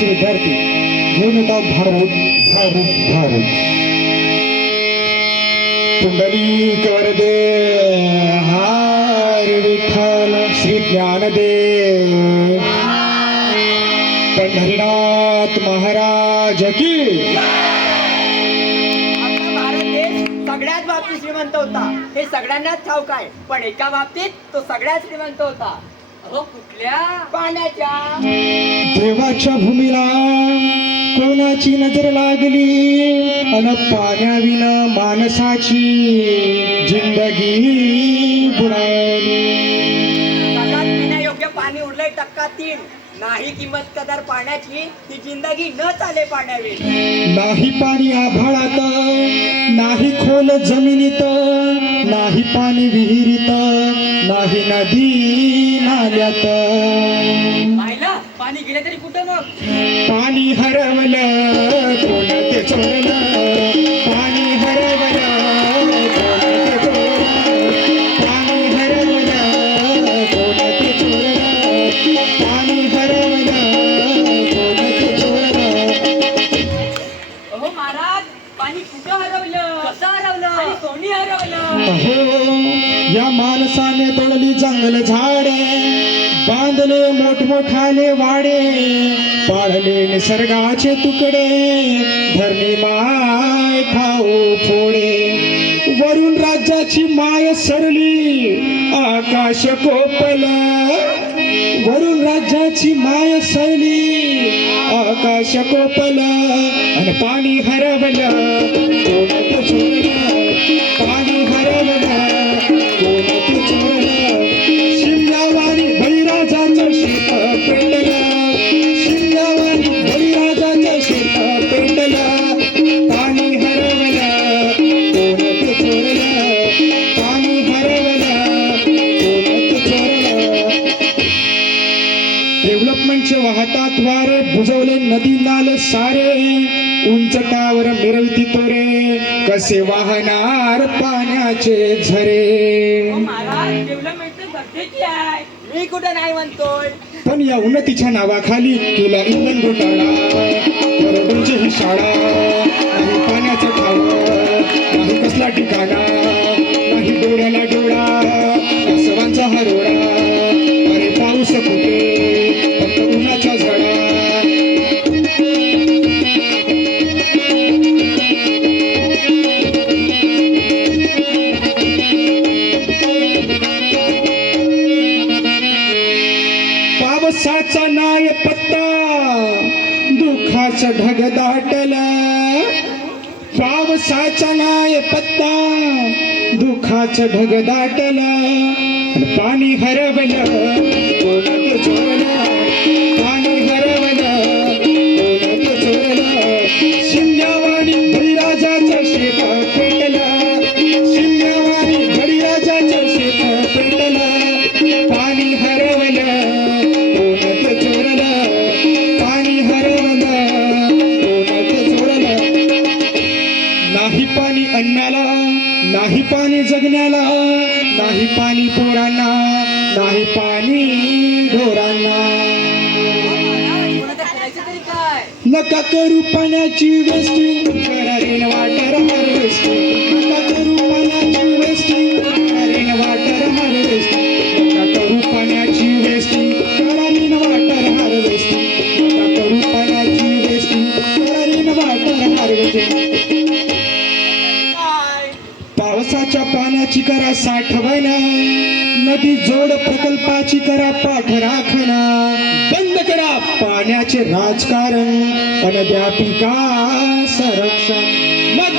विद्यार्थी घेऊन येतात भारत भारत भारत पुंडलिक वरदे हार विठ्ठल श्री ज्ञानदेव पंढरीनाथ महाराज की. आपला भारत देश सगळ्यात बाबतीत श्रीमंत होता हे सगळ्यांनाच ठाऊक आहे, पण एका बाबतीत तो सगळ्यात श्रीमंत होता. अहो कुठल्या? पाण्याच्या. देवाच्या भूमीला कोणाची नजर लागली अन पाण्याविना माणसाची जिंदगी बुडाली. जगात पिण्यायोग्य पाणी उरलंय 3%. नाही किंमत कदर पाण्याची ही जिंदगी न चाले पाण्यावी. नाही पाणी आभाळात, नाही खोल जमिनीत, नाही पाणी विहिरीत, नाही नदी नाल्यात. पाहिलं पाणी गेले तरी कुठं मग? पाणी हरवलं कोण ते चोरलं, पाणी हरवलं कोण ते चोरलं, पाणी हरवलं कोण ते चोरलं, पाणी हरवलं कोण ते चोरलं. अहो महाराज पाणी कुठं हरवलं, कसं हरवलं आणि कोणी हरवलं? अहो या माणसाने तोडली जंगल झाडे, बांधले मोठमोठाले वाडे, पाळले निसर्गाचे तुकडे, धरणी माय खाऊ फोडे. वरून राज्याची माय सरली आकाश कोपल, वरून राज्याची माय सरली आकाश कोपल, आणि पाणी हरवलं कोण ते चोरलं, पाणी हरवलं कोण ते चोरलं. शिमल्यावाणी बळीराजाचं शेत पेटलं, शिमल्यावाणी बळीराजाचं शेत पेटलं, पाणी हरवलं कोण ते चोरलं, पाणी हरवलं कोण ते चोरलं. डेव्हलपमेंटचे वाहतात वारे, बुजवले नदी नाले सारे, उंच टावर मिरवती तोरे, कसे वाहणार पाण्याचे झरे. महाराज डेव्हलपमेंट गरजेची आहे, मी कुठं नाही म्हणतोय. पण या उन्नतीच्या नावाखाली केला इंधन घोटाळा. करोडोंची ही शाळा, नाही पाण्याचं ठावं, नाही कसला ठिकाणा, नाही डोळ्याला डोळा, सर्वांचा हरोळा. अरे पाऊस कुठे फक्त उन्हाच्या झळा. पावसाचा नाय पत्ता, दुःखाचं ढग दाटलं, पावसाचा नाय पत्ता, दुःखाचं ढग दाटलं, पाणी हरवलं कोण ते चोरलं, पाणी हरवलं कोण ते चोरलं. शिमल्यावाणी बळीराजाचं शेत पेटलं, शिमल्यावाणी बळीराजाचं शेत पेटलं, पाणी हरवलं कोण ते चोरलं, पाणी हरवलं कोण ते चोरलं. नाही पाणी अन्नाला, नाही पाणी जगण्याला, नाही पाणी पोरांना, नाही पाणी ढोरांना. नका करू पाण्याची वेस्टिंग, करा रेन वॉटर हार्वेस्टिंग. नका करू पाण्याची वेस्टिंग, करा रेन वॉटर हार्वेस्टिंग. नका करू पाण्याची वेस्टिंग, करा रेन वॉटर हार्वेस्टिंग. नका करू पाण्याची वेस्टिंग, करा रेन वॉटर हार्वेस्टिंग. पावसाच्या पाण्याची करा साठवण, नदी जोड प्रकल्पाची करा पाठराखण. बंद करा पाण्याचे राजकारण, अन द्या पिका संरक्षण. मग